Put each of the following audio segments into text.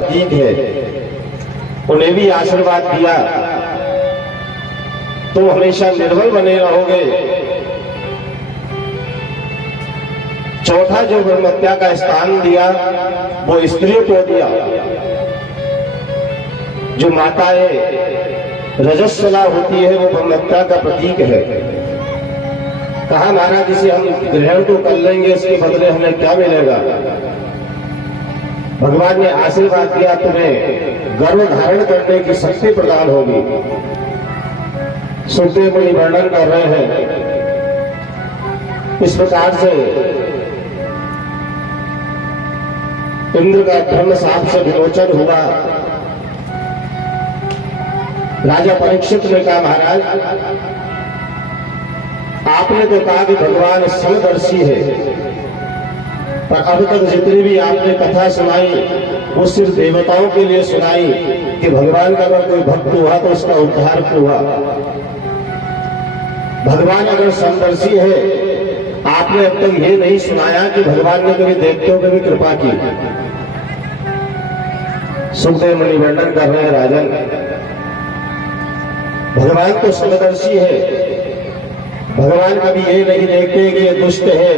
प्रतीक है, उन्हें भी आशीर्वाद दिया, तुम हमेशा निर्बल बने रहोगे। चौथा जो ब्रह्महत्या का स्थान दिया वो स्त्रियों को दिया। जो माताएं रजस्वला होती है वो ब्रह्महत्या का प्रतीक है। कहा महाराज जिसे हम ग्रहण तो कर लेंगे इसके बदले हमें क्या मिलेगा? भगवान ने आशीर्वाद दिया तुम्हें गर्भ धारण करने की शक्ति प्रदान होगी। सुखदेव मुनि वर्णन कर रहे हैं इस प्रकार से इंद्र का धर्म साप से विमोचन हुआ। राजा परीक्षित ने कहा महाराज आपने तो कहा कि भगवान समदर्शी है, पर अब तक जितनी भी आपने कथा सुनाई वो सिर्फ देवताओं के लिए सुनाई कि भगवान का अगर कोई भक्त हुआ तो उसका उद्धार हुआ। भगवान अगर समदर्शी है, आपने अब तक ये नहीं सुनाया कि भगवान ने कभी देवताओं पर भी कृपा की। सुखदेव मुनि वर्णन कर रहे हैं राजन, भगवान तो समदर्शी है। भगवान कभी ये नहीं देखते कि ये दुष्ट है,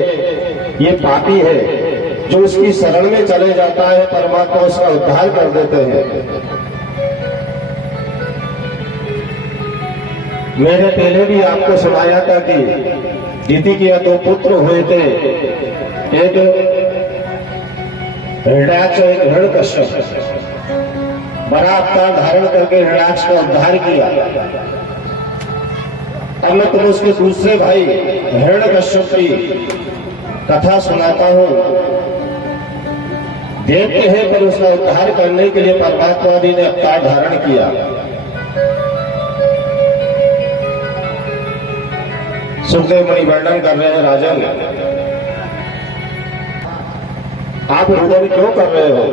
ये पापी है। जो उसकी शरण में चले जाता है परमात्मा उसका उद्धार कर देते हैं। मैंने पहले भी आपको सुनाया था कि दीदी के 2 पुत्र हुए थे, एक हिरण्याक्ष और एक हिरण्यकश्यप। बड़ा अवतार धारण करके हिरण्याक्ष का उद्धार किया। अब मैं तुम्हें उसके दूसरे भाई हिरण्यकश्यप की कथा सुनाता हूं। देखते हैं पर उसका उद्धार करने के लिए परमात्मा जी ने अवतार धारण किया। सुखदेव मुनि वर्णन कर रहे हैं राजन, आप रुदन क्यों कर रहे हो?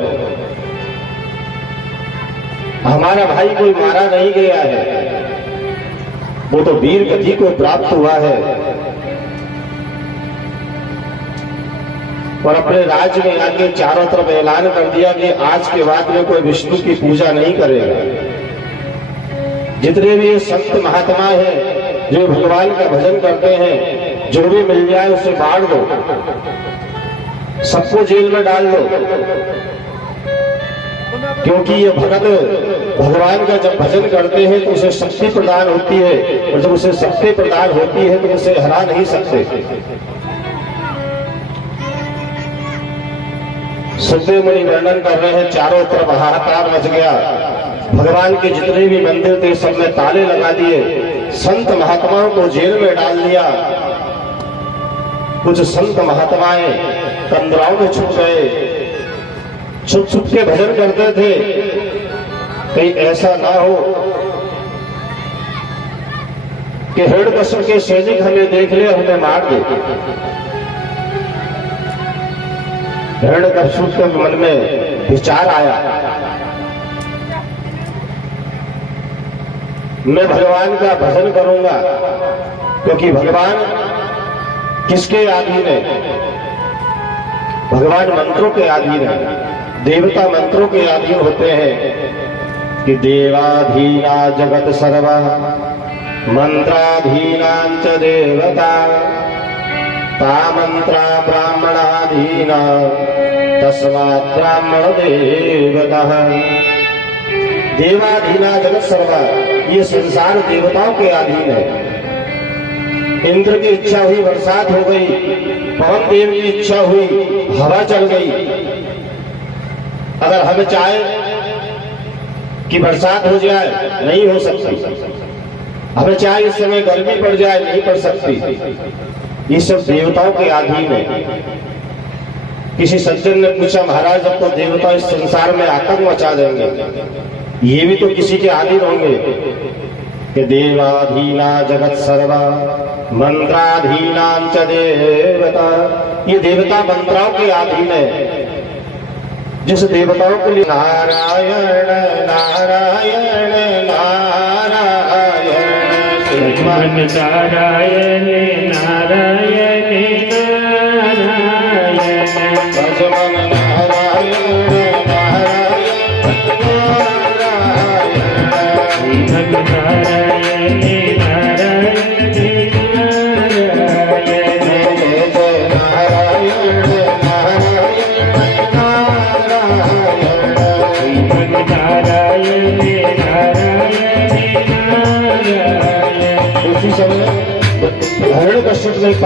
हमारा भाई कोई मारा नहीं गया है, वो तो वीर गति को प्राप्त हुआ है और अपने राज्य में आके चारों तरफ ऐलान कर दिया कि आज के बाद में कोई विष्णु की पूजा नहीं करेगा। जितने भी संत महात्मा हैं जो भगवान का भजन करते हैं, जो भी मिल जाए उसे बांट दो, सबको जेल में डाल दो, क्योंकि ये भगत भगवान का जब भजन करते हैं तो उसे शक्ति प्रदान होती है और जब उसे शक्ति प्रदान होती है तो उसे हरा नहीं सकते। सुखदेव मुनि वर्णन कर रहे हैं चारों तरफ हाहाकार मच गया। भगवान के जितने भी मंदिर थे सब में ताले लगा दिए, संत महात्माओं को जेल में डाल दिया। कुछ संत महात्माएं कंदराओं में छुप गए, छुप छुप के भजन करते थे। कहीं ऐसा ना हो कि हिरण्यकश्यप के सैनिक हमें देख ले, हमें मार दे। हिरण्यकश्यप के मन में विचार आया, मैं भगवान का भजन करूंगा, क्योंकि भगवान किसके अधीन है? भगवान मंत्रों के अधीन है, देवता मंत्रों के अधीन होते हैं कि देवाधीना जगत सर्वा मंत्राधीनांच देवता ता मंत्रा ब्राह्मणाधीना तस्मात् ब्राह्मण देवता। देवाधीना जगत सर्वा, ये संसार देवताओं के अधीन है। इंद्र की इच्छा हुई बरसात हो गई, पवन देव की इच्छा हुई हवा चल गई। अगर हम चाहे कि बरसात हो जाए, नहीं हो सकती। हमें चाहे इस समय गर्मी पड़ जाए, नहीं पड़ सकती। ये सब देवताओं के अधीन है। किसी सज्जन ने पूछा महाराज अब तो देवता इस संसार में आतंक मचा देंगे, ये भी तो किसी के अधीन होंगे? कि देवाधीना जगत सर्वा मंत्राधीनांच देवता, ये देवता मंत्राओं के अधीन है। जिस देवताओं के लिए नारायण नारायण नारायण लक्ष्मण नारायण नारायण नारायण लक्ष्मण नारायण नारायण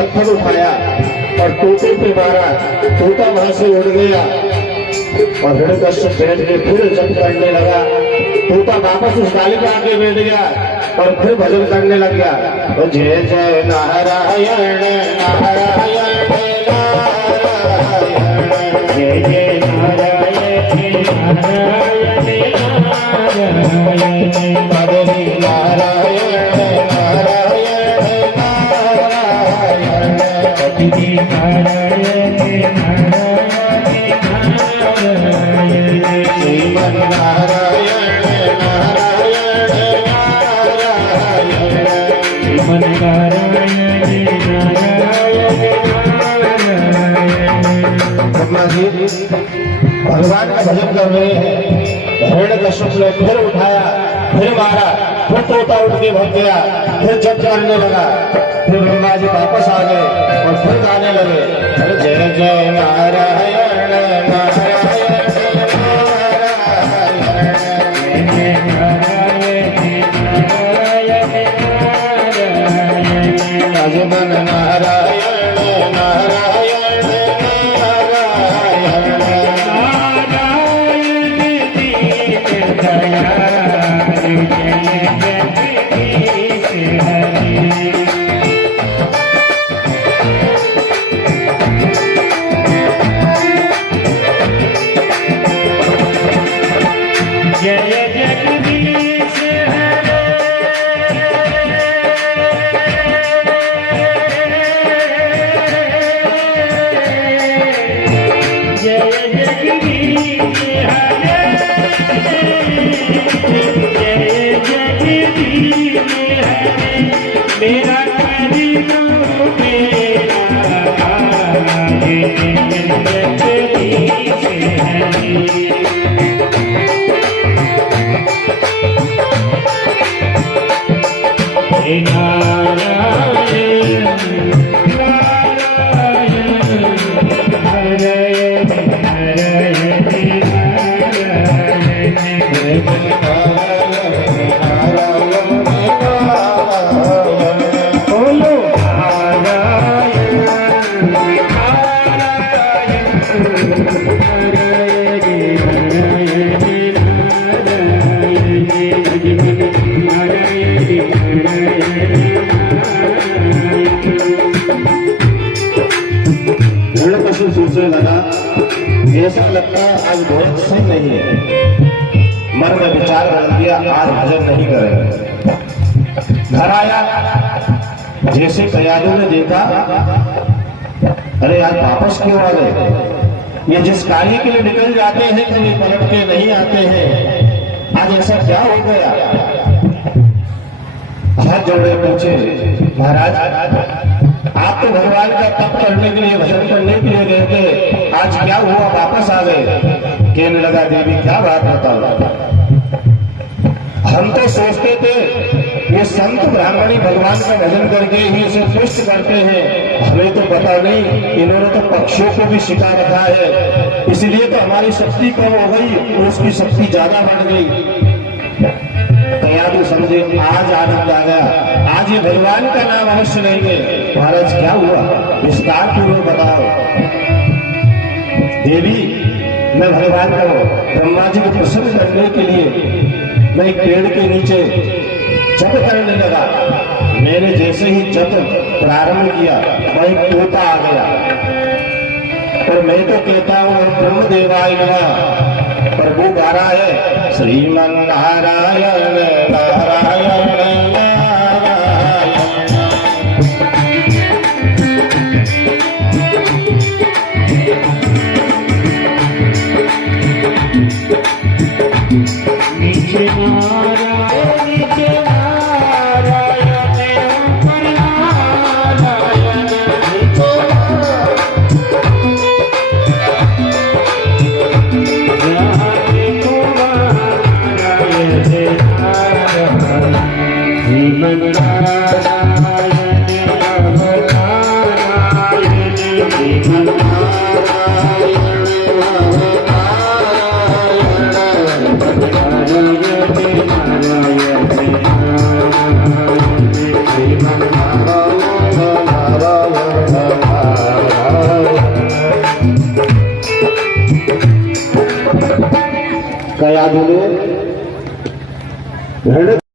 पत्थर उठाया और तोते पे मारा, तोता वहां से उड़ गया और हिरण्यकश्यप बैठ के फिर जप करने लगा। तोता वापस उस डाली पे आके बैठ गया और फिर भजन करने लग गया। तो जय जय नारायण नारायण जय जय नारायण नारायण नारायण भगवान का भजन कर रहे हैं। हिरण्यकश्यप ने फिर उठाया, फिर मारा, फिर तोता उठ के भग गया, फिर जप करने लगा। फिर ब्रह्मा जी वापस आ गए और फिर गाने लगे, अरे जय जय नारायण नारायण अजमन नारायण नारायण सोचने लगा, ऐसा लगता है आज बहुत सही नहीं है। मन में विचार बदल दिया, आज भजन नहीं करेंगे। घर आया, जैसे कयादू ने देखा, अरे यार वापस क्यों आ गए? ये जिस कार्य के लिए निकल जाते हैं कभी पलट के नहीं आते हैं, आज ऐसा क्या हो गया? हाथ जोड़े पूछे, महाराज आप तो भगवान का तप करने के लिए, भजन करने के लिए गए थे, आज क्या हुआ वापस आ गए? कहने लगा, देवी क्या बात बताओ, हम तो सोचते थे ये संत ब्राह्मणी भगवान का भजन करके ही इसे पुष्ट करते हैं, हमें तो पता नहीं इन्होंने तो पक्षियों को भी सिखा रखा है, इसलिए तो हमारी शक्ति कम हो गई, उसकी शक्ति ज्यादा बढ़ गई। कयादू समझे आज आनंद आ गया, आज ये भगवान का नाम अवश्य लेंगे। महाराज क्या हुआ, विस्तार पूर्वक बताओ। देवी मैं भगवान को ब्रह्मा जी को प्रसन्न करने के लिए मैं एक पेड़ के नीचे जप करने लगा। मैंने जैसे ही जप प्रारंभ किया वह एक तोता आ गया और मैं तो कहता हूँ ब्रह्म देवाय नमः, पर वो गा रहा है श्रीमन नारायण नारायण याद हो